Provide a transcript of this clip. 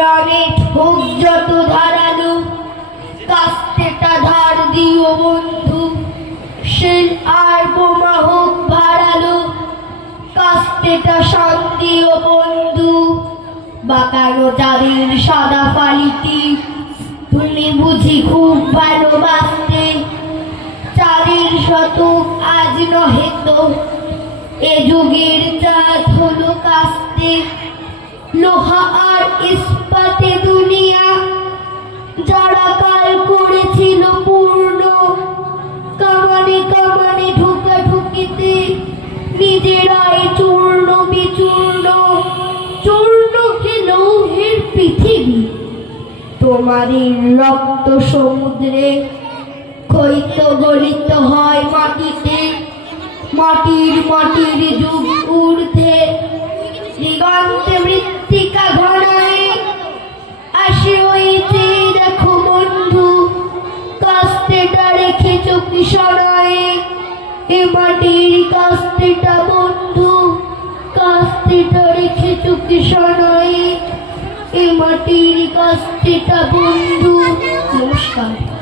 অনেক হোক যত ধারালো, কাস্তেটা ধার দিও বন্ধু। শেল আর বোমা হোক ভাড়ালো, কাস্তেটা শান দিও বন্ধু। বাঁকানো চাঁদের সাদা ফালিটি তুমি বুঝি খুব ভালোবাসতে। চাঁদের শতক আজ নহে তো, এ যুগের চাঁদ হলো কাস্তে। লোহা আর ইস্পাতে দুনিয়া যারা কাল করেছিল পূর্ণ, কামানে কামানে ঢুকা ঢুকিতে নিজেরাই চূর্ণ বিচূর্ণ। চূর্ণ লৌহের পৃথিবী তোমাদের রক্ত সমুদ্রে, ক্ষয়িত গলিত হয় মাটিতে। মাটির মাটির যুগ ঊর্ধ্বে দিগন্তে মৃত্তিকা ঘনায়। আসে ওই যে দেখো বন্ধু, কাস্তেটা রেখেছ কি সরায়ে। এ মাটির কাস্তেটা বন্ধু, কাস্তেটা রেখেছ কি সরায়ে। এ মাটির কাস্তেটা বন্ধু। নমস্কার।